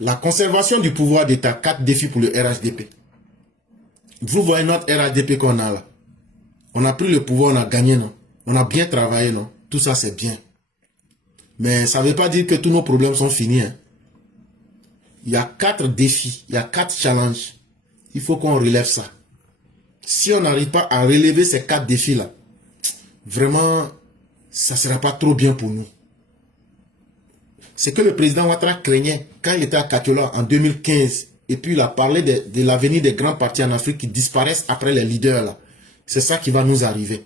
La conservation du pouvoir d'État, 4 défis pour le RHDP. Vous voyez notre RHDP qu'on a là. On a pris le pouvoir, on a gagné, non? On a bien travaillé, non? Tout ça, c'est bien. Mais ça ne veut pas dire que tous nos problèmes sont finis. Hein. Il y a 4 défis, il y a 4 challenges. Il faut qu'on relève ça. Si on n'arrive pas à relever ces 4 défis-là, vraiment, ça ne sera pas trop bien pour nous. C'est que le président Ouattara craignait quand il était à Katiola en 2015 et puis il a parlé de l'avenir des grands partis en Afrique qui disparaissent après les leaders là. C'est ça qui va nous arriver.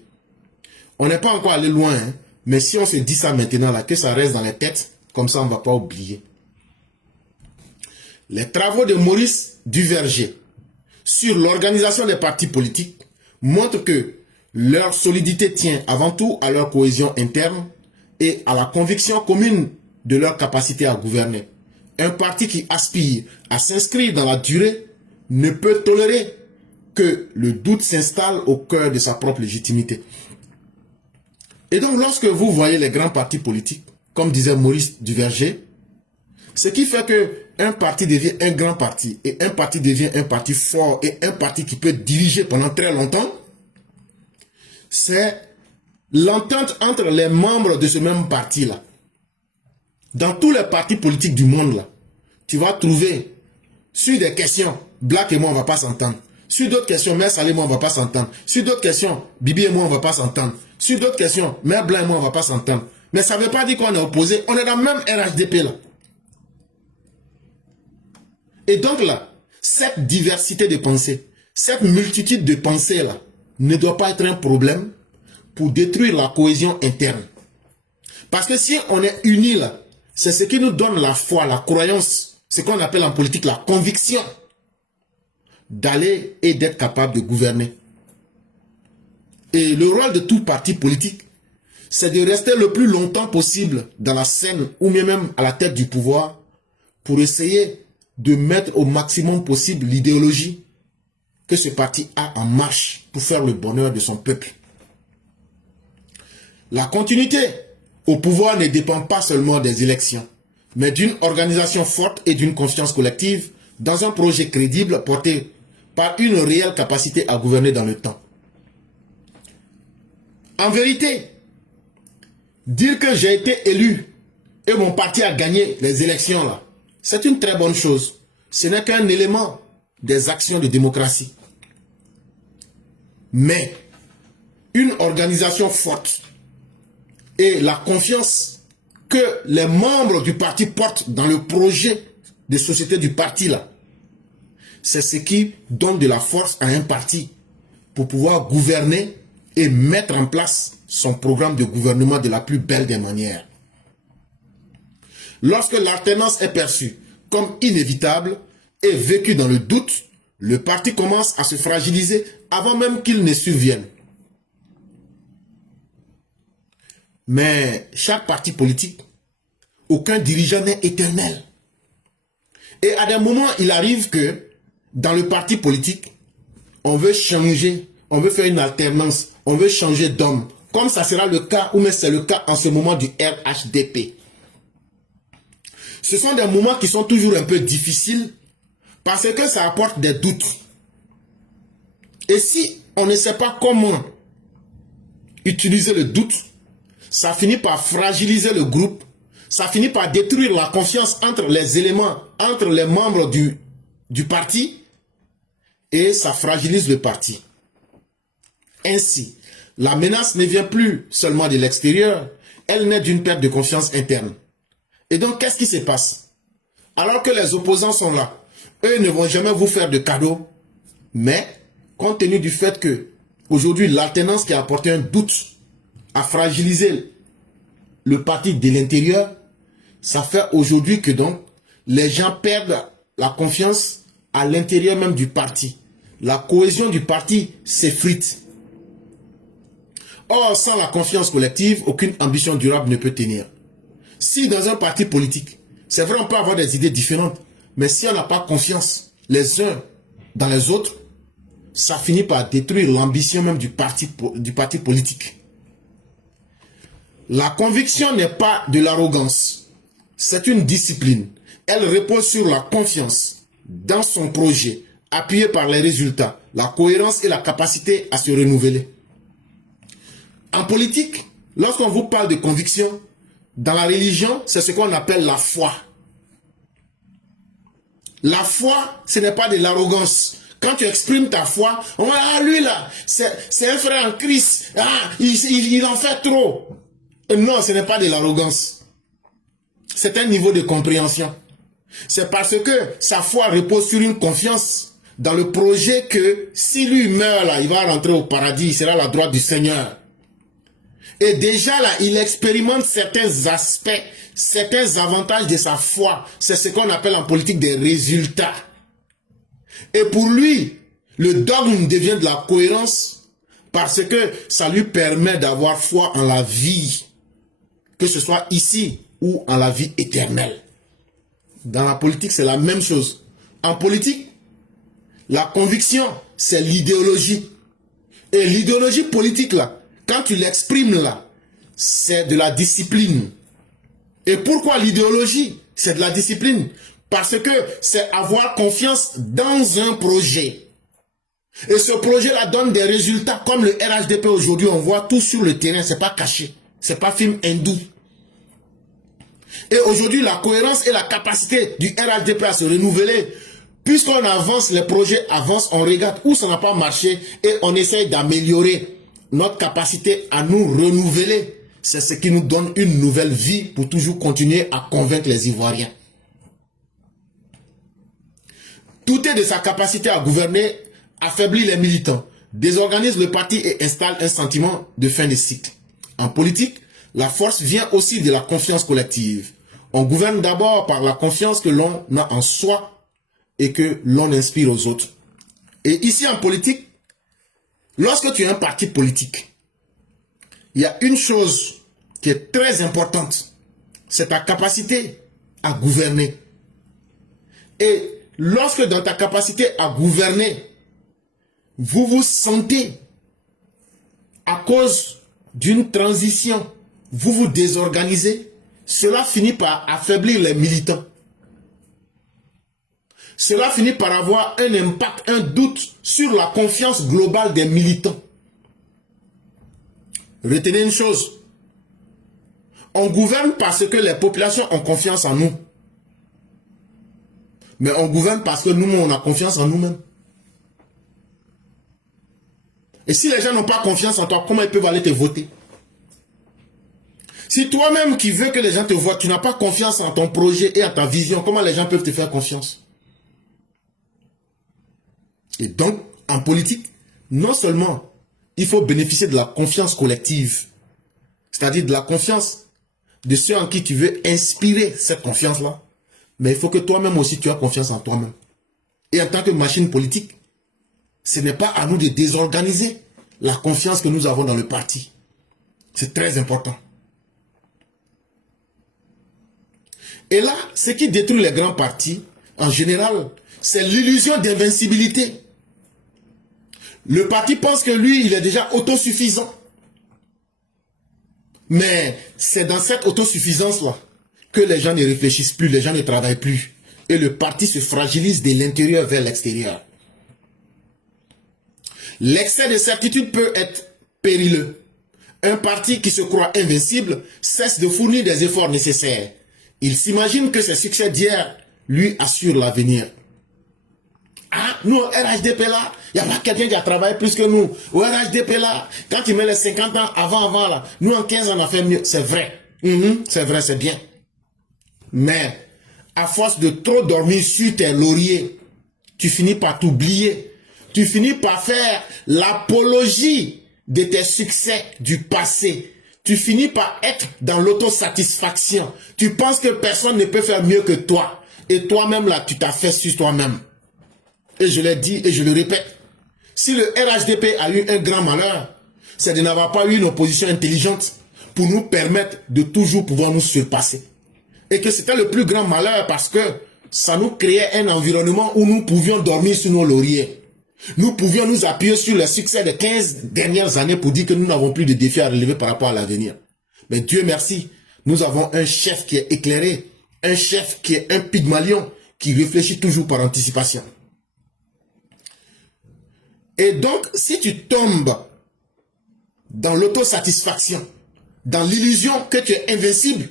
On n'est pas encore allé loin, hein, mais si on se dit ça maintenant là, que ça reste dans les têtes, comme ça on ne va pas oublier. Les travaux de Maurice Duverger sur l'organisation des partis politiques montrent que leur solidité tient avant tout à leur cohésion interne et à la conviction commune de leur capacité à gouverner. Un parti qui aspire à s'inscrire dans la durée ne peut tolérer que le doute s'installe au cœur de sa propre légitimité. Et donc lorsque vous voyez les grands partis politiques, comme disait Maurice Duverger, ce qui fait que un parti devient un grand parti et un parti devient un parti fort et un parti qui peut diriger pendant très longtemps, c'est l'entente entre les membres de ce même parti-là. Dans tous les partis politiques du monde, là, tu vas trouver, sur des questions, Black et moi, on ne va pas s'entendre. Sur d'autres questions, Mère Salé et moi, on ne va pas s'entendre. Sur d'autres questions, Bibi et moi, on ne va pas s'entendre. Sur d'autres questions, Mère Blanc et moi, on ne va pas s'entendre. Mais ça ne veut pas dire qu'on est opposé. On est dans le même RHDP, là. Et donc, là, cette diversité de pensées, cette multitude de pensées, là, ne doit pas être un problème pour détruire la cohésion interne. Parce que si on est unis, là, c'est ce qui nous donne la foi, la croyance, ce qu'on appelle en politique la conviction d'aller et d'être capable de gouverner. Et le rôle de tout parti politique, c'est de rester le plus longtemps possible dans la scène ou même à la tête du pouvoir pour essayer de mettre au maximum possible l'idéologie que ce parti a en marche pour faire le bonheur de son peuple. La continuité au pouvoir ne dépend pas seulement des élections, mais d'une organisation forte et d'une confiance collective dans un projet crédible porté par une réelle capacité à gouverner dans le temps. En vérité, dire que j'ai été élu et mon parti a gagné les élections là, c'est une très bonne chose. Ce n'est qu'un élément des actions de démocratie. Mais une organisation forte et la confiance que les membres du parti portent dans le projet de société du parti là, c'est ce qui donne de la force à un parti pour pouvoir gouverner et mettre en place son programme de gouvernement de la plus belle des manières. Lorsque l'alternance est perçue comme inévitable et vécue dans le doute, le parti commence à se fragiliser avant même qu'il ne survienne. Mais chaque parti politique, aucun dirigeant n'est éternel. Et à des moments, il arrive que dans le parti politique, on veut changer, on veut faire une alternance, on veut changer d'homme. Comme ça sera le cas, ou même c'est le cas en ce moment du RHDP. Ce sont des moments qui sont toujours un peu difficiles parce que ça apporte des doutes. Et si on ne sait pas comment utiliser le doute, ça finit par fragiliser le groupe, ça finit par détruire la confiance entre les éléments, entre les membres du parti, et ça fragilise le parti. Ainsi, la menace ne vient plus seulement de l'extérieur, elle naît d'une perte de confiance interne. Et donc, qu'est-ce qui se passe? Alors que les opposants sont là, eux ne vont jamais vous faire de cadeaux, mais compte tenu du fait que aujourd'hui l'alternance qui a apporté un doute a fragilisé le parti de l'intérieur, ça fait aujourd'hui que donc les gens perdent la confiance à l'intérieur même du parti. La cohésion du parti s'effrite. Or, sans la confiance collective, aucune ambition durable ne peut tenir. Si dans un parti politique, c'est vrai on peut avoir des idées différentes, mais si on n'a pas confiance les uns dans les autres, ça finit par détruire l'ambition même du parti politique. La conviction n'est pas de l'arrogance, c'est une discipline. Elle repose sur la confiance dans son projet, appuyé par les résultats, la cohérence et la capacité à se renouveler. En politique, lorsqu'on vous parle de conviction, dans la religion, c'est ce qu'on appelle la foi. La foi, ce n'est pas de l'arrogance. Quand tu exprimes ta foi, on va ah, lui là, c'est un frère en Christ. Ah, il en fait trop. Non, ce n'est pas de l'arrogance. C'est un niveau de compréhension. C'est parce que sa foi repose sur une confiance dans le projet que si lui meurt là, il va rentrer au paradis, il sera à la droite du Seigneur. Et déjà là, il expérimente certains aspects, certains avantages de sa foi. C'est ce qu'on appelle en politique des résultats. Et pour lui, le dogme devient de la cohérence parce que ça lui permet d'avoir foi en la vie, que ce soit ici ou en la vie éternelle. Dans la politique, c'est la même chose. En politique, la conviction, c'est l'idéologie. Et l'idéologie politique, là, quand tu l'exprimes, là, c'est de la discipline. Et pourquoi l'idéologie? C'est de la discipline. Parce que c'est avoir confiance dans un projet. Et ce projet-là donne des résultats. Comme le RHDP aujourd'hui, on voit tout sur le terrain. C'est pas caché. C'est pas film hindou. Et aujourd'hui, la cohérence et la capacité du RHDP à se renouveler, puisqu'on avance, les projets avancent, on regarde où ça n'a pas marché et on essaye d'améliorer notre capacité à nous renouveler. C'est ce qui nous donne une nouvelle vie pour toujours continuer à convaincre les Ivoiriens. Tout est de sa capacité à gouverner, affaiblit les militants, désorganise le parti et installe un sentiment de fin de cycle. En politique, la force vient aussi de la confiance collective. On gouverne d'abord par la confiance que l'on a en soi et que l'on inspire aux autres. Et ici en politique, lorsque tu es un parti politique, il y a une chose qui est très importante, c'est ta capacité à gouverner. Et lorsque dans ta capacité à gouverner, vous vous sentez à cause d'une transition, vous vous désorganisez, cela finit par affaiblir les militants. Cela finit par avoir un impact, un doute sur la confiance globale des militants. Retenez une chose, on gouverne parce que les populations ont confiance en nous. Mais on gouverne parce que nous, on a confiance en nous-mêmes. Et si les gens n'ont pas confiance en toi, comment ils peuvent aller te voter? Si toi-même qui veux que les gens te voient, tu n'as pas confiance en ton projet et en ta vision, comment les gens peuvent te faire confiance? Et donc, en politique, non seulement il faut bénéficier de la confiance collective, c'est-à-dire de la confiance de ceux en qui tu veux inspirer cette confiance-là, mais il faut que toi-même aussi tu aies confiance en toi-même. Et en tant que machine politique, ce n'est pas à nous de désorganiser la confiance que nous avons dans le parti. C'est très important. Et là, ce qui détruit les grands partis, en général, c'est l'illusion d'invincibilité. Le parti pense que lui, il est déjà autosuffisant. Mais c'est dans cette autosuffisance-là que les gens ne réfléchissent plus, les gens ne travaillent plus. Et le parti se fragilise de l'intérieur vers l'extérieur. L'excès de certitude peut être périlleux. Un parti qui se croit invincible cesse de fournir des efforts nécessaires. Il s'imagine que ses succès d'hier lui assurent l'avenir. Ah, nous au RHDP là, il n'y a pas quelqu'un qui a travaillé plus que nous. Au RHDP là, quand tu mets les 50 ans avant là, nous en 15 ans on a fait mieux. C'est vrai. C'est vrai, c'est bien. Mais, à force de trop dormir sur tes lauriers, tu finis par t'oublier. Tu finis par faire l'apologie de tes succès du passé. Tu finis par être dans l'autosatisfaction. Tu penses que personne ne peut faire mieux que toi. Et toi-même là, tu t'as fait sur toi-même. Et je l'ai dit et je le répète. Si le RHDP a eu un grand malheur, c'est de n'avoir pas eu une opposition intelligente pour nous permettre de toujours pouvoir nous surpasser. Et que c'était le plus grand malheur parce que ça nous créait un environnement où nous pouvions dormir sur nos lauriers. Nous pouvions nous appuyer sur les succès des 15 dernières années pour dire que nous n'avons plus de défis à relever par rapport à l'avenir. Mais Dieu merci, nous avons un chef qui est éclairé, un chef qui est un Pygmalion, qui réfléchit toujours par anticipation. Et donc, si tu tombes dans l'autosatisfaction, dans l'illusion que tu es invincible,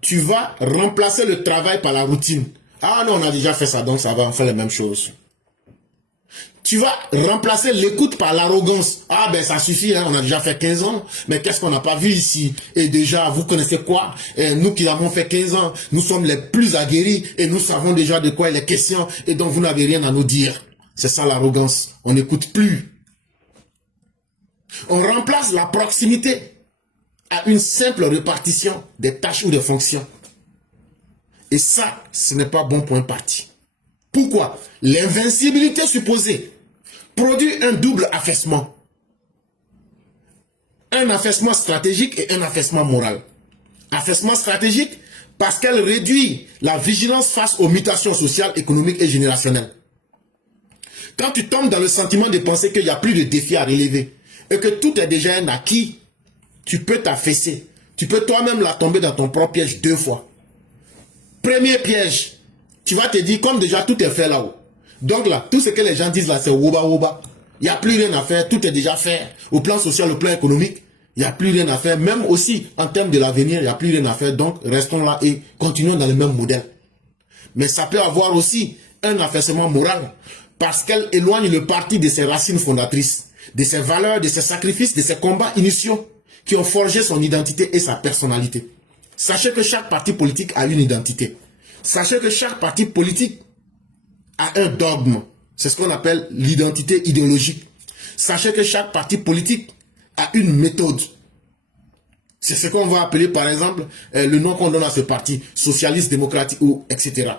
tu vas remplacer le travail par la routine. Ah non, on a déjà fait ça, donc ça va, on fait les mêmes choses. Tu vas remplacer l'écoute par l'arrogance. Ah ben ça suffit, hein, on a déjà fait 15 ans. Mais qu'est-ce qu'on n'a pas vu ici? Et déjà, vous connaissez quoi? Et nous qui avons fait 15 ans, nous sommes les plus aguerris et nous savons déjà de quoi il est question. Et donc vous n'avez rien à nous dire. C'est ça l'arrogance. On n'écoute plus. On remplace la proximité à une simple répartition des tâches ou des fonctions. Et ça, ce n'est pas bon pour un parti. Pourquoi? L'invincibilité supposée produit un double affaissement. Un affaissement stratégique et un affaissement moral. Affaissement stratégique parce qu'elle réduit la vigilance face aux mutations sociales, économiques et générationnelles. Quand tu tombes dans le sentiment de penser qu'il n'y a plus de défis à relever et que tout est déjà un acquis, tu peux t'affaisser. Tu peux toi-même la tomber dans ton propre piège 2 fois. Premier piège, tu vas te dire comme déjà tout est fait là-haut. Donc là, tout ce que les gens disent là, c'est woba woba. Il n'y a plus rien à faire, tout est déjà fait. Au plan social, au plan économique, il n'y a plus rien à faire. Même aussi, en termes de l'avenir, il n'y a plus rien à faire. Donc, restons là et continuons dans le même modèle. Mais ça peut avoir aussi un affaissement moral parce qu'elle éloigne le parti de ses racines fondatrices, de ses valeurs, de ses sacrifices, de ses combats initiaux qui ont forgé son identité et sa personnalité. Sachez que chaque parti politique a une identité. Sachez que chaque parti politique a un dogme. C'est ce qu'on appelle l'identité idéologique. Sachez que chaque parti politique a une méthode. C'est ce qu'on va appeler par exemple le nom qu'on donne à ce parti, socialiste, démocratique ou etc.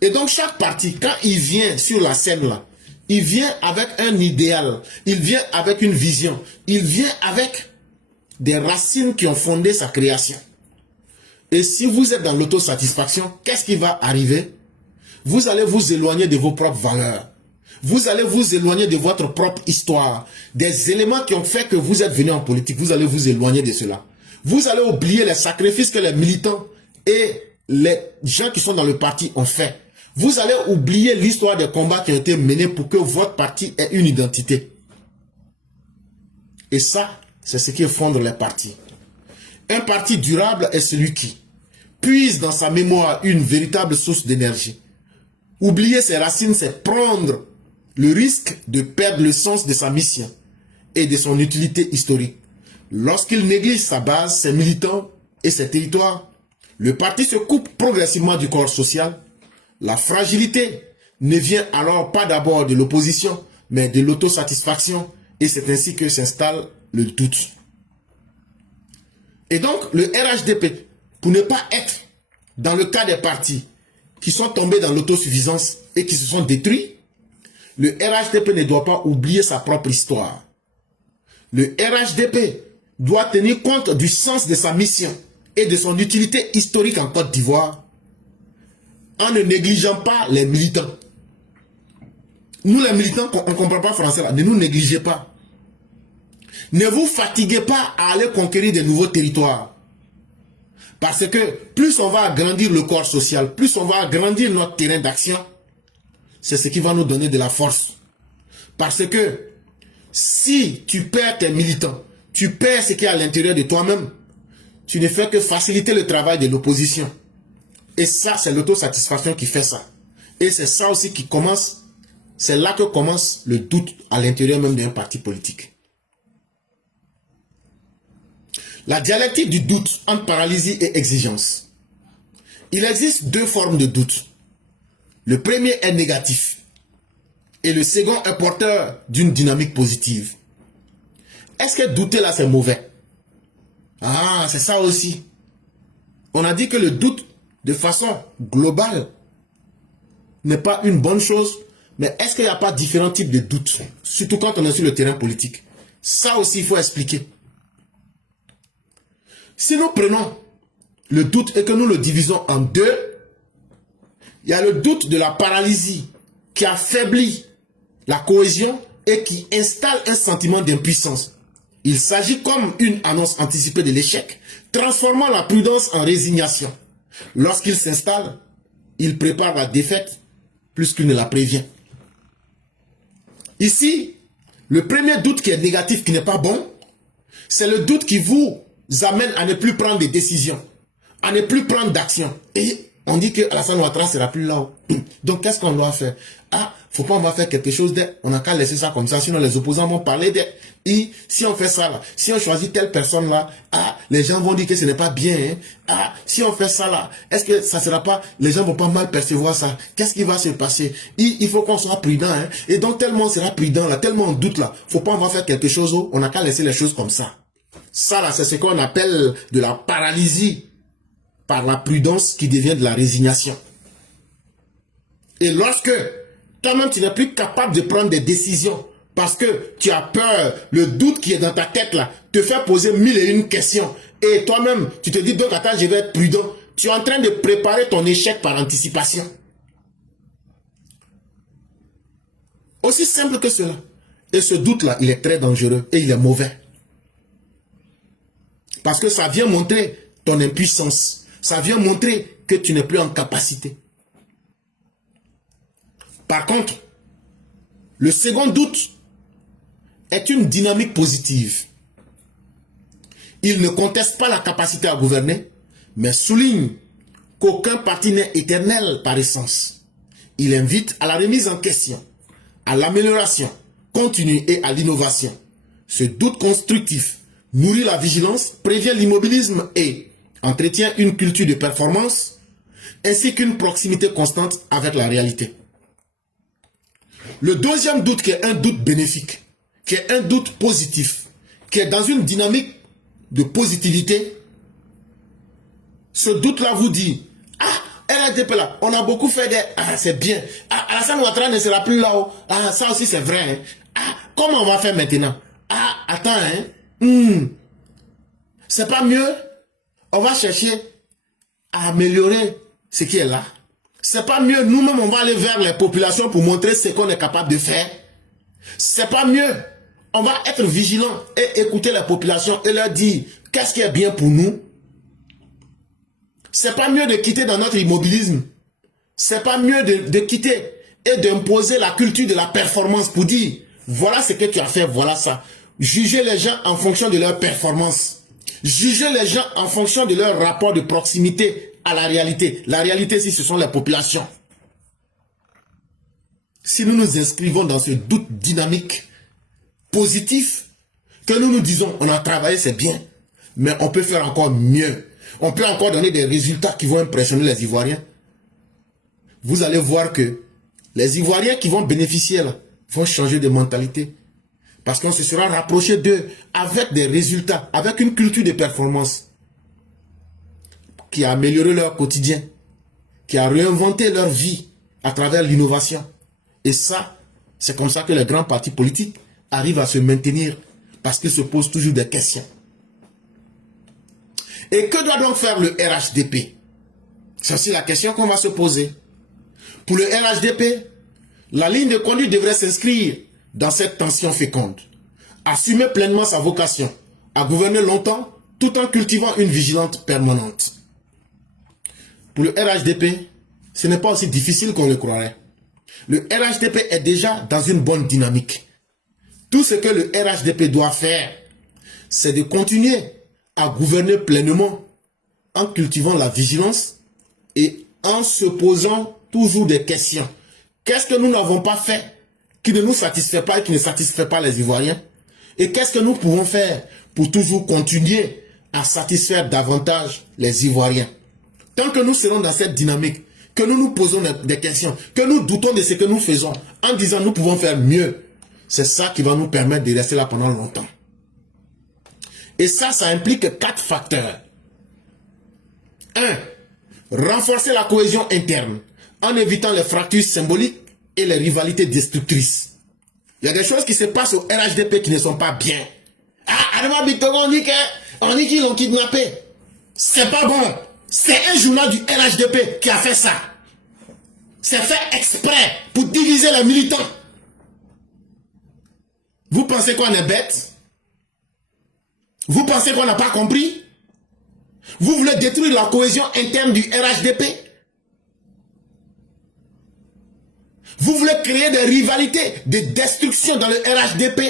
Et donc chaque parti, quand il vient sur la scène là, il vient avec un idéal, il vient avec une vision, il vient avec des racines qui ont fondé sa création. Et si vous êtes dans l'autosatisfaction, qu'est-ce qui va arriver? Vous allez vous éloigner de vos propres valeurs. Vous allez vous éloigner de votre propre histoire. Des éléments qui ont fait que vous êtes venu en politique, vous allez vous éloigner de cela. Vous allez oublier les sacrifices que les militants et les gens qui sont dans le parti ont fait. Vous allez oublier l'histoire des combats qui ont été menés pour que votre parti ait une identité. Et ça, c'est ce qui fonde les partis. Un parti durable est celui qui puise dans sa mémoire une véritable source d'énergie. Oublier ses racines, c'est prendre le risque de perdre le sens de sa mission et de son utilité historique. Lorsqu'il néglige sa base, ses militants et ses territoires, le parti se coupe progressivement du corps social. La fragilité ne vient alors pas d'abord de l'opposition, mais de l'autosatisfaction, et c'est ainsi que s'installe le doute. Et donc, le RHDP, pour ne pas être dans le cas des partis qui sont tombés dans l'autosuffisance et qui se sont détruits, le RHDP ne doit pas oublier sa propre histoire. Le RHDP doit tenir compte du sens de sa mission et de son utilité historique en Côte d'Ivoire en ne négligeant pas les militants. Nous les militants, on ne comprend pas français là, ne nous négligez pas. Ne vous fatiguez pas à aller conquérir de nouveaux territoires. Parce que plus on va agrandir le corps social, plus on va agrandir notre terrain d'action, c'est ce qui va nous donner de la force. Parce que si tu perds tes militants, tu perds ce qui est à l'intérieur de toi-même, tu ne fais que faciliter le travail de l'opposition. Et ça, c'est l'autosatisfaction qui fait ça. Et c'est ça aussi qui commence, c'est là que commence le doute à l'intérieur même d'un parti politique. La dialectique du doute entre paralysie et exigence. Il existe 2 formes de doute. Le premier est négatif et le second est porteur d'une dynamique positive. Est-ce que douter là c'est mauvais? Ah, c'est ça aussi. On a dit que le doute de façon globale n'est pas une bonne chose, mais est-ce qu'il n'y a pas différents types de doutes, surtout quand on est sur le terrain politique? Ça aussi il faut expliquer. Si nous prenons le doute et que nous le divisons en 2, il y a le doute de la paralysie qui affaiblit la cohésion et qui installe un sentiment d'impuissance. Il s'agit comme une annonce anticipée de l'échec, transformant la prudence en résignation. Lorsqu'il s'installe, il prépare la défaite plus qu'il ne la prévient. Ici, le premier doute qui est négatif, qui n'est pas bon, c'est le doute qui vous amène à ne plus prendre des décisions, à ne plus prendre d'action. Et on dit que Alassane Ouattara ne sera plus là-haut. Donc, qu'est-ce qu'on doit faire? Ah, faut pas, on va faire quelque chose on n'a qu'à laisser ça comme ça, sinon les opposants vont parler et si on fait ça là, si on choisit telle personne là, ah, les gens vont dire que ce n'est pas bien, hein. Ah, si on fait ça là, est-ce que ça sera pas, les gens vont pas mal percevoir ça? Qu'est-ce qui va se passer? Il faut qu'on soit prudent, hein. Et donc, tellement on sera prudent là, tellement on doute là, faut pas, on va faire quelque chose, on n'a qu'à laisser les choses comme ça. Ça là, c'est ce qu'on appelle de la paralysie par la prudence qui devient de la résignation. Et lorsque toi-même tu n'es plus capable de prendre des décisions parce que tu as peur, le doute qui est dans ta tête là, te fait poser 1001 questions. Et toi-même, tu te dis donc attends, je vais être prudent. Tu es en train de préparer ton échec par anticipation. Aussi simple que cela. Et ce doute-là, il est très dangereux et il est mauvais. Parce que ça vient montrer ton impuissance. Ça vient montrer que tu n'es plus en capacité. Par contre, le second doute est une dynamique positive. Il ne conteste pas la capacité à gouverner, mais souligne qu'aucun parti n'est éternel par essence. Il invite à la remise en question, à l'amélioration continue et à l'innovation. Ce doute constructif nourrit la vigilance, prévient l'immobilisme et entretient une culture de performance, ainsi qu'une proximité constante avec la réalité. Le deuxième doute, qui est un doute bénéfique, qui est un doute positif, qui est dans une dynamique de positivité, ce doute-là vous dit, ah, RHDP là, on a beaucoup fait des, ah, c'est bien, ah, Alassane Ouattara ne sera plus là-haut, ah, ça aussi c'est vrai, hein. Ah, comment on va faire maintenant? Ah, attends, hein, c'est pas mieux, on va chercher à améliorer ce qui est là. C'est pas mieux, nous-mêmes on va aller vers les populations pour montrer ce qu'on est capable de faire. C'est pas mieux, on va être vigilant et écouter les populations et leur dire qu'est-ce qui est bien pour nous. C'est pas mieux de quitter dans notre immobilisme. C'est pas mieux de quitter et d'imposer la culture de la performance pour dire voilà ce que tu as fait, voilà ça. Juger les gens en fonction de leur performance. Juger les gens en fonction de leur rapport de proximité à la réalité. La réalité, si ce sont les populations. Si nous nous inscrivons dans ce doute dynamique, positif, que nous nous disons, on a travaillé, c'est bien, mais on peut faire encore mieux. On peut encore donner des résultats qui vont impressionner les Ivoiriens. Vous allez voir que les Ivoiriens qui vont bénéficier là, vont changer de mentalité. Parce qu'on se sera rapproché d'eux avec des résultats, avec une culture de performance qui a amélioré leur quotidien, qui a réinventé leur vie à travers l'innovation. Et ça, c'est comme ça que les grands partis politiques arrivent à se maintenir parce qu'ils se posent toujours des questions. Et que doit donc faire le RHDP? C'est aussi la question qu'on va se poser. Pour le RHDP, la ligne de conduite devrait s'inscrire dans cette tension féconde. Assumer pleinement sa vocation à gouverner longtemps tout en cultivant une vigilance permanente. Pour le RHDP, ce n'est pas aussi difficile qu'on le croirait. Le RHDP est déjà dans une bonne dynamique. Tout ce que le RHDP doit faire, c'est de continuer à gouverner pleinement en cultivant la vigilance et en se posant toujours des questions. Qu'est-ce que nous n'avons pas fait qui ne nous satisfait pas et qui ne satisfait pas les Ivoiriens? Et qu'est-ce que nous pouvons faire pour toujours continuer à satisfaire davantage les Ivoiriens? Tant que nous serons dans cette dynamique, que nous nous posons des questions, que nous doutons de ce que nous faisons, en disant nous pouvons faire mieux, c'est ça qui va nous permettre de rester là pendant longtemps. Et ça implique 4 facteurs. 1. Renforcer la cohésion interne en évitant les fractures symboliques et les rivalités destructrices. Il y a des choses qui se passent au RHDP qui ne sont pas bien. Ah, Adama Bittogo, on dit qu'ils l'ont kidnappé. C'est pas bon. C'est un journal du RHDP qui a fait ça. C'est fait exprès pour diviser les militants. Vous pensez qu'on est bête? Vous pensez qu'on n'a pas compris? Vous voulez détruire la cohésion interne du RHDP. Vous voulez créer des rivalités, des destructions dans le RHDP.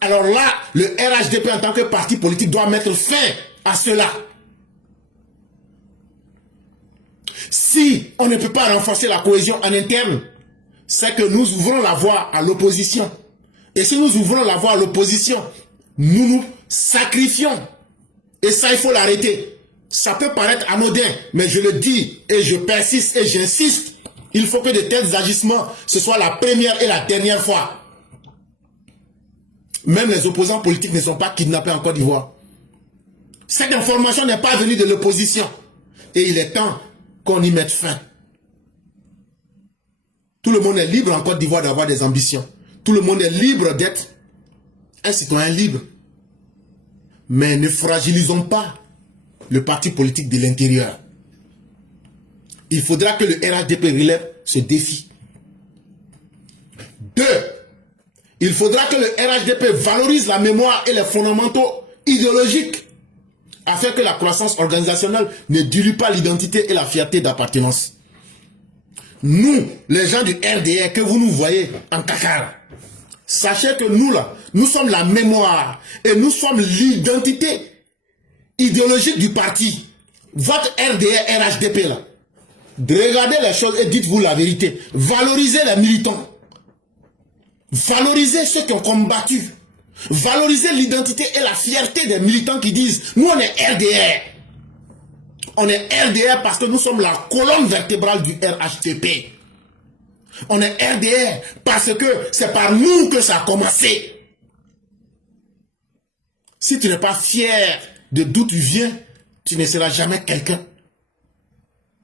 Alors là, le RHDP en tant que parti politique doit mettre fin à cela. Si on ne peut pas renforcer la cohésion en interne, c'est que nous ouvrons la voie à l'opposition. Et si nous ouvrons la voie à l'opposition, nous nous sacrifions. Et ça, il faut l'arrêter. Ça peut paraître anodin, mais je le dis et je persiste et j'insiste. Il faut que de tels agissements, ce soit la première et la dernière fois. Même les opposants politiques ne sont pas kidnappés en Côte d'Ivoire. Cette information n'est pas venue de l'opposition. Et il est temps qu'on y mette fin. Tout le monde est libre en Côte d'Ivoire d'avoir des ambitions. Tout le monde est libre d'être un citoyen libre. Mais ne fragilisons pas le parti politique de l'intérieur. Il faudra que le RHDP relève ce défi. 2. Il faudra que le RHDP valorise la mémoire et les fondamentaux idéologiques afin que la croissance organisationnelle ne dilue pas l'identité et la fierté d'appartenance. Nous, les gens du RDR que vous nous voyez en cacar, sachez que nous là, nous sommes la mémoire et nous sommes l'identité idéologique du parti. Votre RDR, RHDP là, regardez les choses et dites-vous la vérité. Valorisez les militants. Valorisez ceux qui ont combattu. Valorisez l'identité et la fierté des militants qui disent « Nous, on est RDR. On est RDR parce que nous sommes la colonne vertébrale du RHDP. On est RDR parce que c'est par nous que ça a commencé. » Si tu n'es pas fier de d'où tu viens, tu ne seras jamais quelqu'un.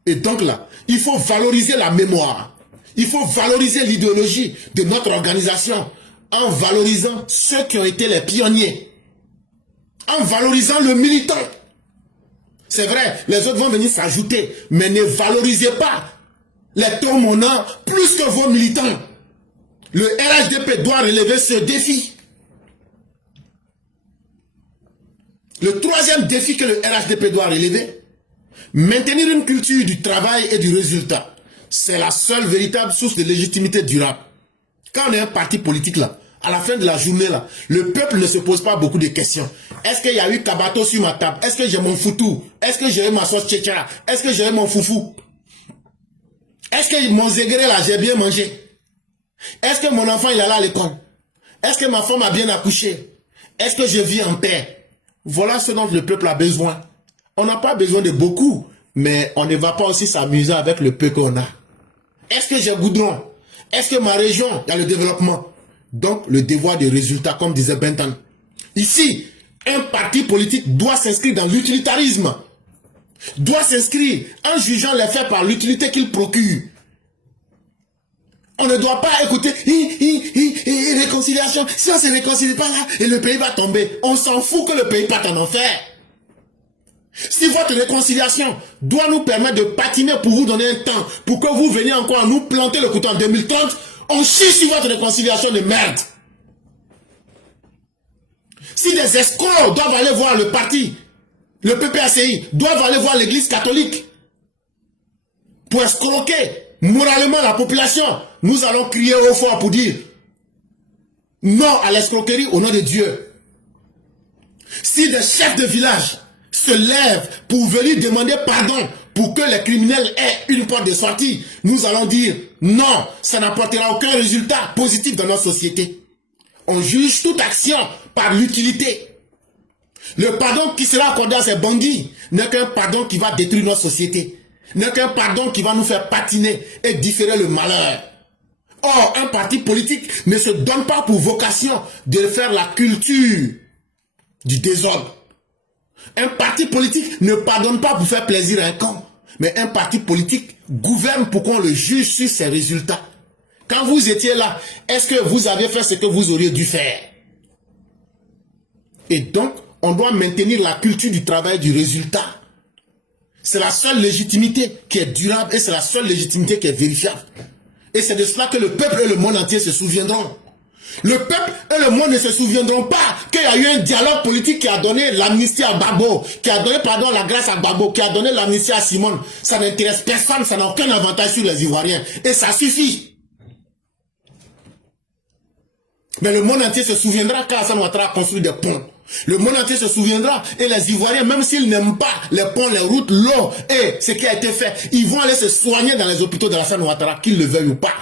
Et donc là, il faut valoriser la mémoire. Il faut valoriser l'idéologie de notre organisation en valorisant ceux qui ont été les pionniers. En valorisant le militant. C'est vrai, les autres vont venir s'ajouter, mais ne valorisez pas les tourmenants plus que vos militants. Le RHDP doit relever ce défi. Le troisième défi que le RHDP doit relever, maintenir une culture du travail et du résultat. C'est la seule véritable source de légitimité durable. Quand on est un parti politique là, à la fin de la journée là, le peuple ne se pose pas beaucoup de questions. Est-ce qu'il y a eu kabato sur ma table? Est-ce que j'ai mon foutou? Est-ce que j'ai eu ma sauce tchétcha? Est-ce que j'ai eu mon foufou? Est-ce que mon zégré là, j'ai bien mangé? Est-ce que mon enfant il est allé à l'école? Est-ce que ma femme a bien accouché? Est-ce que je vis en paix? Voilà ce dont le peuple a besoin. On n'a pas besoin de beaucoup, mais on ne va pas aussi s'amuser avec le peu qu'on a. Est-ce que j'ai goudron? Est-ce que ma région a le développement? Donc, le devoir de résultat, comme disait Bentham. Ici, un parti politique doit s'inscrire dans l'utilitarisme. Doit s'inscrire en jugeant les faits par l'utilité qu'il procure. On ne doit pas écouter réconciliation. Si on ne se réconcilie pas là, et le pays va tomber. On s'en fout que le pays parte en enfer. Si votre réconciliation doit nous permettre de patiner pour vous donner un temps, pour que vous veniez encore à nous planter le couteau en 2030, on chie sur votre réconciliation de merde. Si des escrocs doivent aller voir le parti, le PPACI, doivent aller voir l'église catholique pour escroquer moralement la population, nous allons crier au fort pour dire non à l'escroquerie au nom de Dieu. Si des chefs de village se lèvent pour venir demander pardon pour que les criminels aient une porte de sortie, nous allons dire non, ça n'apportera aucun résultat positif dans notre société. On juge toute action par l'utilité. Le pardon qui sera accordé à ces bandits n'est qu'un pardon qui va détruire notre société, n'est qu'un pardon qui va nous faire patiner et différer le malheur. Or, un parti politique ne se donne pas pour vocation de faire la culture du désordre. Un parti politique ne pardonne pas pour faire plaisir à un camp, mais un parti politique gouverne pour qu'on le juge sur ses résultats. Quand vous étiez là, est-ce que vous avez fait ce que vous auriez dû faire? Et donc, on doit maintenir la culture du travail et du résultat. C'est la seule légitimité qui est durable et c'est la seule légitimité qui est vérifiable. Et c'est de cela que le peuple et le monde entier se souviendront. Le peuple et le monde ne se souviendront pas qu'il y a eu un dialogue politique qui a donné l'amnistie à Gbagbo, qui a donné, pardon, la grâce à Gbagbo, qui a donné l'amnistie à Simone. Ça n'intéresse personne, ça n'a aucun avantage sur les Ivoiriens. Et ça suffit. Mais le monde entier se souviendra qu'Alassane Ouattara a construit des ponts. Le monde entier se souviendra et les Ivoiriens, même s'ils n'aiment pas les ponts, les routes, l'eau et ce qui a été fait, ils vont aller se soigner dans les hôpitaux d'Alassane Ouattara, qu'ils le veuillent ou pas.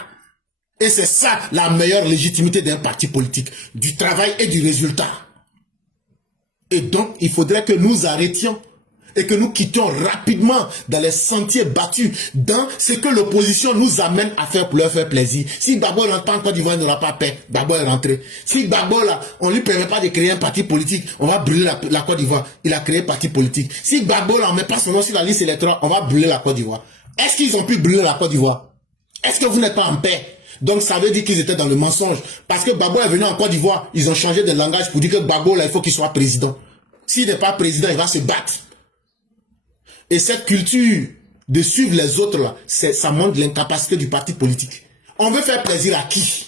Et c'est ça la meilleure légitimité d'un parti politique, du travail et du résultat. Et donc, il faudrait que nous arrêtions et que nous quittions rapidement dans les sentiers battus, dans ce que l'opposition nous amène à faire pour leur faire plaisir. Si Gbagbo rentre pas en Côte d'Ivoire, il n'aura pas paix. Gbagbo est rentré. Si Gbagbo, là, on lui permet pas de créer un parti politique, on va brûler la Côte d'Ivoire. Il a créé un parti politique. Si Gbagbo, là, on met pas son nom sur la liste électorale, on va brûler la Côte d'Ivoire. Est-ce qu'ils ont pu brûler la Côte d'Ivoire? Est-ce que vous n'êtes pas en paix? Donc ça veut dire qu'ils étaient dans le mensonge. Parce que Gbagbo est venu en Côte d'Ivoire, ils ont changé de langage pour dire que Gbagbo, là, il faut qu'il soit président. S'il n'est pas président, il va se battre. Et cette culture de suivre les autres, là, ça montre l'incapacité du parti politique. On veut faire plaisir à qui?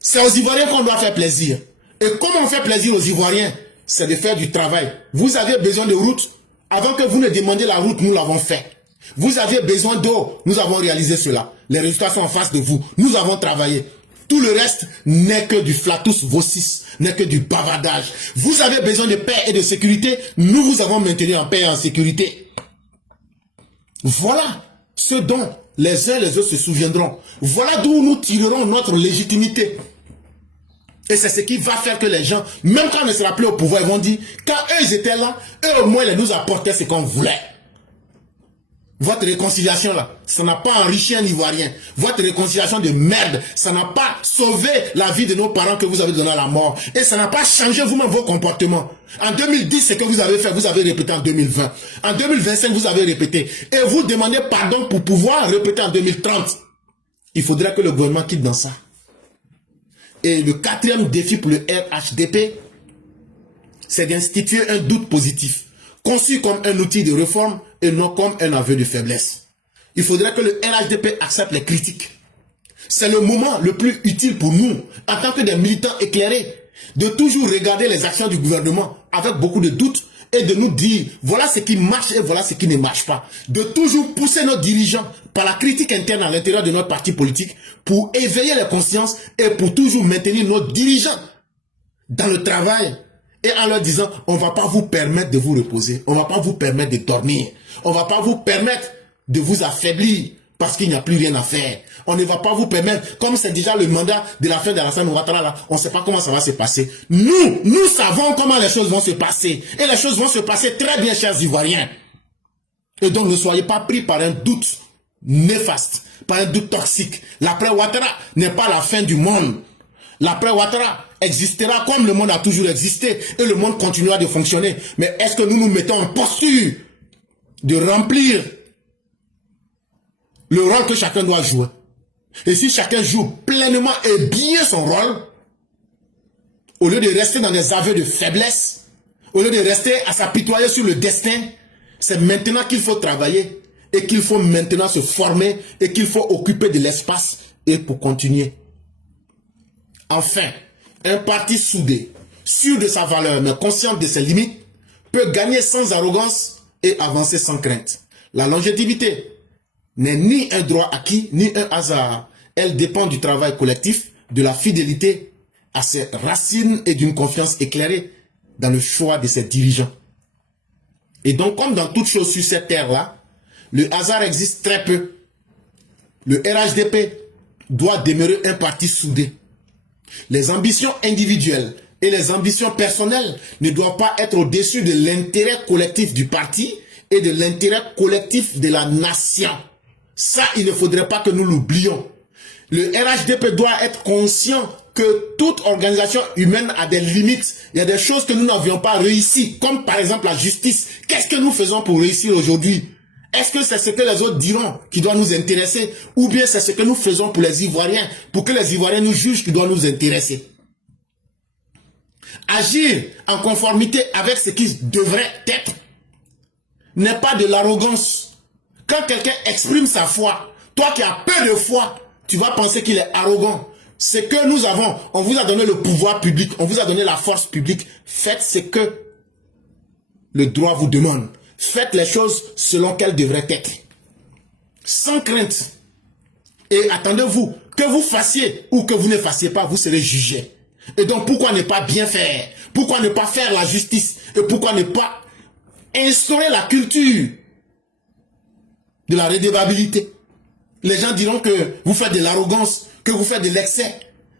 C'est aux Ivoiriens qu'on doit faire plaisir. Et comment on fait plaisir aux Ivoiriens? C'est de faire du travail. Vous avez besoin de route. Avant que vous ne demandiez la route, nous l'avons fait. Vous aviez besoin d'eau, nous avons réalisé cela. Les résultats sont en face de vous. Nous avons travaillé. Tout le reste n'est que du flatus vocis, n'est que du bavardage. Vous avez besoin de paix et de sécurité, nous vous avons maintenu en paix et en sécurité. Voilà ce dont les uns et les autres se souviendront. Voilà d'où nous tirerons notre légitimité. Et c'est ce qui va faire que les gens, même quand on ne sera plus au pouvoir, ils vont dire, quand eux ils étaient là, eux au moins ils nous apportaient ce qu'on voulait. Votre réconciliation là, ça n'a pas enrichi un Ivoirien. Votre réconciliation de merde, ça n'a pas sauvé la vie de nos parents que vous avez donné à la mort. Et ça n'a pas changé vous-même vos comportements. En 2010, ce que vous avez fait, vous avez répété en 2020. En 2025, vous avez répété. Et vous demandez pardon pour pouvoir répéter en 2030. Il faudrait que le gouvernement quitte dans ça. Et le quatrième défi pour le RHDP, c'est d'instituer un doute positif, conçu comme un outil de réforme et non comme un aveu de faiblesse. Il faudrait que le RHDP accepte les critiques. C'est le moment le plus utile pour nous, en tant que des militants éclairés, de toujours regarder les actions du gouvernement avec beaucoup de doutes et de nous dire voilà ce qui marche et voilà ce qui ne marche pas. De toujours pousser nos dirigeants par la critique interne à l'intérieur de notre parti politique pour éveiller les consciences et pour toujours maintenir nos dirigeants dans le travail. Et en leur disant, on ne va pas vous permettre de vous reposer. On ne va pas vous permettre de dormir. On ne va pas vous permettre de vous affaiblir parce qu'il n'y a plus rien à faire. On ne va pas vous permettre, comme c'est déjà le mandat de la fin d'Alassane Ouattara, là, on ne sait pas comment ça va se passer. Nous savons comment les choses vont se passer. Et les choses vont se passer très bien, chers Ivoiriens. Et donc, ne soyez pas pris par un doute néfaste, par un doute toxique. L'après Ouattara n'est pas la fin du monde. L'après Ouattara existera comme le monde a toujours existé et le monde continuera de fonctionner. Mais est-ce que nous nous mettons en posture de remplir le rôle que chacun doit jouer? Et si chacun joue pleinement et bien son rôle, au lieu de rester dans des aveux de faiblesse, au lieu de rester à s'apitoyer sur le destin, c'est maintenant qu'il faut travailler et qu'il faut maintenant se former et qu'il faut occuper de l'espace et pour continuer. Enfin, un parti soudé, sûr de sa valeur mais conscient de ses limites, peut gagner sans arrogance et avancer sans crainte. La longévité n'est ni un droit acquis, ni un hasard. Elle dépend du travail collectif, de la fidélité à ses racines et d'une confiance éclairée dans le choix de ses dirigeants. Et donc, comme dans toute chose sur cette terre-là, le hasard existe très peu. Le RHDP doit demeurer un parti soudé. Les ambitions individuelles et les ambitions personnelles ne doivent pas être au-dessus de l'intérêt collectif du parti et de l'intérêt collectif de la nation. Ça, il ne faudrait pas que nous l'oublions. Le RHDP doit être conscient que toute organisation humaine a des limites. Il y a des choses que nous n'avions pas réussi, comme par exemple la justice. Qu'est-ce que nous faisons pour réussir aujourd'hui? Est-ce que c'est ce que les autres diront qui doit nous intéresser? Ou bien c'est ce que nous faisons pour les Ivoiriens, pour que les Ivoiriens nous jugent qui doit nous intéresser? Agir en conformité avec ce qui devrait être n'est pas de l'arrogance. Quand quelqu'un exprime sa foi, toi qui as peu de foi, tu vas penser qu'il est arrogant. C'est que nous avons, on vous a donné le pouvoir public, on vous a donné la force publique. Faites ce que le droit vous demande. Faites les choses selon qu'elles devraient être. Sans crainte. Et attendez-vous, que vous fassiez ou que vous ne fassiez pas, vous serez jugé. Et donc pourquoi ne pas bien faire? Pourquoi ne pas faire la justice? Et pourquoi ne pas instaurer la culture de la redevabilité? Les gens diront que vous faites de l'arrogance, que vous faites de l'excès.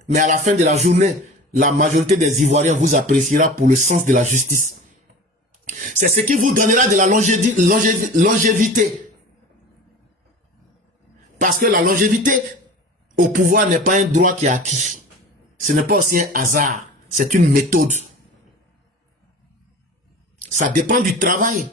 Mais à la fin de la journée, la majorité des Ivoiriens vous appréciera pour le sens de la justice. C'est ce qui vous donnera de la longévité. Parce que la longévité au pouvoir n'est pas un droit qui est acquis. Ce n'est pas aussi un hasard. C'est une méthode. Ça dépend du travail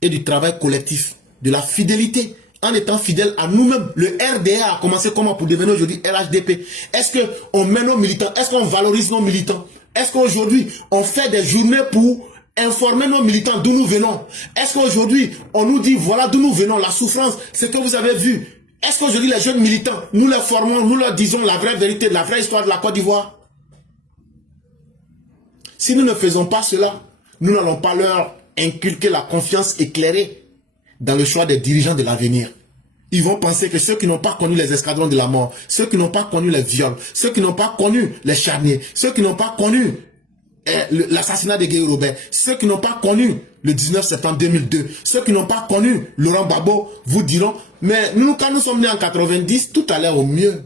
et du travail collectif, de la fidélité. En étant fidèle à nous-mêmes, le RDA a commencé comment pour devenir aujourd'hui RHDP? Est-ce qu'on met nos militants? Est-ce qu'on valorise nos militants? Est-ce qu'aujourd'hui, on fait des journées pour informer nos militants d'où nous venons? Est-ce qu'aujourd'hui, on nous dit, voilà d'où nous venons, la souffrance, ce que vous avez vu? Est-ce qu'aujourd'hui, les jeunes militants, nous les formons, nous leur disons la vraie vérité, la vraie histoire de la Côte d'Ivoire? Si nous ne faisons pas cela, nous n'allons pas leur inculquer la confiance éclairée dans le choix des dirigeants de l'avenir. Ils vont penser que ceux qui n'ont pas connu les escadrons de la mort, ceux qui n'ont pas connu les viols, ceux qui n'ont pas connu les charniers, ceux qui n'ont pas connu l'assassinat de Guy Robert, ceux qui n'ont pas connu le 19 septembre 2002, ceux qui n'ont pas connu Laurent Gbagbo, vous diront, mais nous, quand nous sommes nés en 90, tout allait au mieux.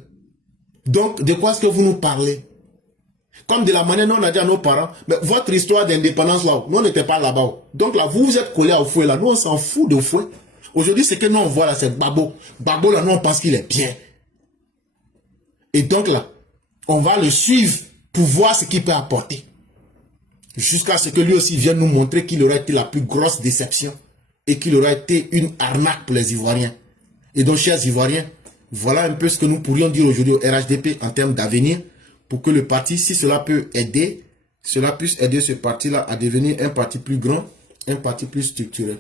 Donc, de quoi est-ce que vous nous parlez? Comme de la manière dont on a dit à nos parents, mais votre histoire d'indépendance là, nous on n'était pas là-bas. Donc là, vous êtes collés au fouet là, nous on s'en fout de fouet. Aujourd'hui, ce que nous on voit là, c'est Gbagbo. Gbagbo là, nous on pense qu'il est bien. Et donc là, on va le suivre pour voir ce qu'il peut apporter. Jusqu'à ce que lui aussi vienne nous montrer qu'il aurait été la plus grosse déception et qu'il aurait été une arnaque pour les Ivoiriens. Et donc, chers Ivoiriens, voilà un peu ce que nous pourrions dire aujourd'hui au RHDP en termes d'avenir, pour que le parti, si cela peut aider, cela puisse aider ce parti-là à devenir un parti plus grand, un parti plus structuré.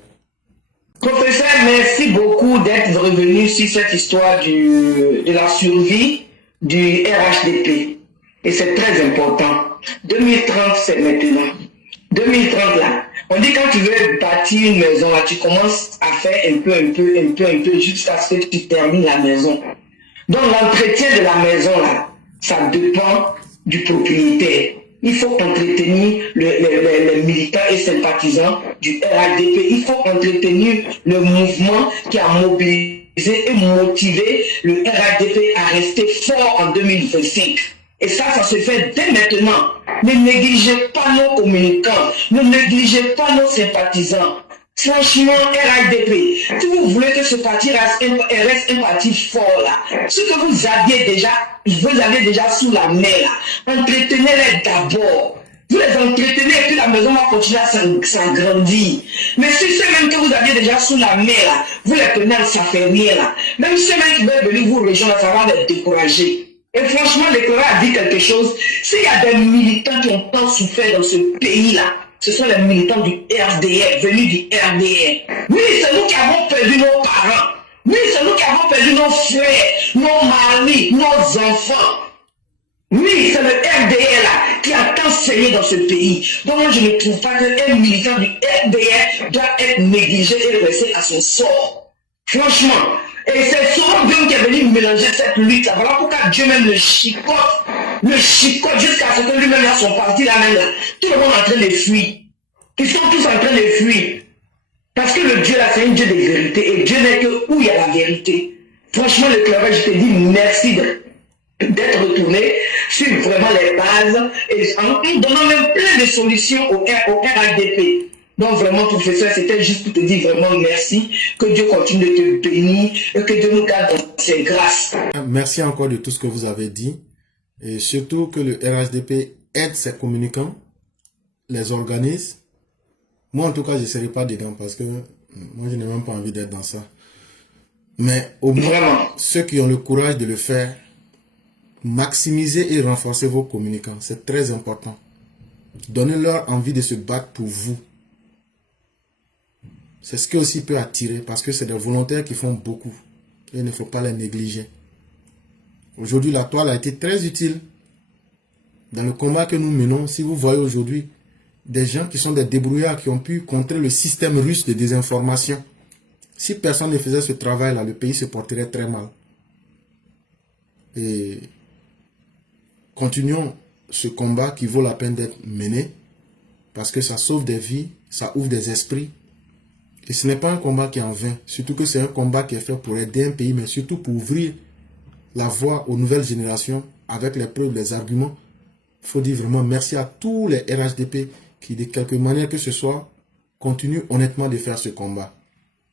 Professeur, merci beaucoup d'être revenu sur cette histoire de la survie du RHDP. Et c'est très important. 2030, c'est maintenant. 2030, là. On dit quand tu veux bâtir une maison, là, tu commences à faire un peu, jusqu'à ce que tu termines la maison. Donc, l'entretien de la maison, là, ça dépend du propriétaire. Il faut entretenir les militants et sympathisants du RHDP. Il faut entretenir le mouvement qui a mobilisé et motivé le RHDP à rester fort en 2025. Et ça se fait dès maintenant. Ne négligez pas nos communicants, ne négligez pas nos sympathisants. Franchement, RHDP, si vous voulez que ce parti reste un parti fort là, ce que vous avez déjà sous la main là, entretenez-les d'abord. Vous les entretenez et puis la maison va continuer à s'agrandir. Mais si c'est même que vous aviez déjà sous la main là, vous les tenez à s'affaiblir là, même si même qui veulent venir vous rejoindre, ça va les décourager. Et franchement, le Coran a dit quelque chose. S'il y a des militants qui ont tant souffert dans ce pays-là, ce sont les militants du RDR, venus du RDR. Oui, c'est nous qui avons perdu nos parents. Oui, c'est nous qui avons perdu nos frères, nos maris, nos enfants. Oui, c'est le RDR là qui a tant saigné dans ce pays. Donc moi, je ne trouve pas qu'un militant du RDR doit être négligé et rester à son sort. Franchement. Et c'est souvent Dieu qui est venu mélanger cette lutte là. Voilà pourquoi Dieu même le chicote jusqu'à ce que lui-même a son parti là-même là. Tout le monde est en train de fuir. Ils sont tous en train de fuir. Parce que le Dieu là, c'est un Dieu de vérité. Et Dieu n'est que où il y a la vérité. Franchement, le club, je te dis merci d'être retourné sur vraiment les bases et en nous donnant même plein de solutions au RHDP. Donc vraiment, professeur, c'était juste pour te dire vraiment merci, que Dieu continue de te bénir et que Dieu nous garde dans ses grâces. Merci encore de tout ce que vous avez dit et surtout que le RHDP aide ses communicants, les organise. Moi en tout cas, je ne serai pas dedans parce que moi je n'ai même pas envie d'être dans ça. Mais au moins, vraiment, ceux qui ont le courage de le faire, maximisez et renforcez vos communicants. C'est très important. Donnez-leur envie de se battre pour vous. C'est ce qui aussi peut attirer parce que c'est des volontaires qui font beaucoup. Et il ne faut pas les négliger. Aujourd'hui, la toile a été très utile dans le combat que nous menons. Si vous voyez aujourd'hui des gens qui sont des débrouillards qui ont pu contrer le système russe de désinformation. Si personne ne faisait ce travail-là, le pays se porterait très mal. Et continuons ce combat qui vaut la peine d'être mené parce que ça sauve des vies, ça ouvre des esprits. Et ce n'est pas un combat qui est en vain, surtout que c'est un combat qui est fait pour aider un pays, mais surtout pour ouvrir la voie aux nouvelles générations avec les preuves, les arguments. Il faut dire vraiment merci à tous les RHDP qui, de quelque manière que ce soit, continuent honnêtement de faire ce combat.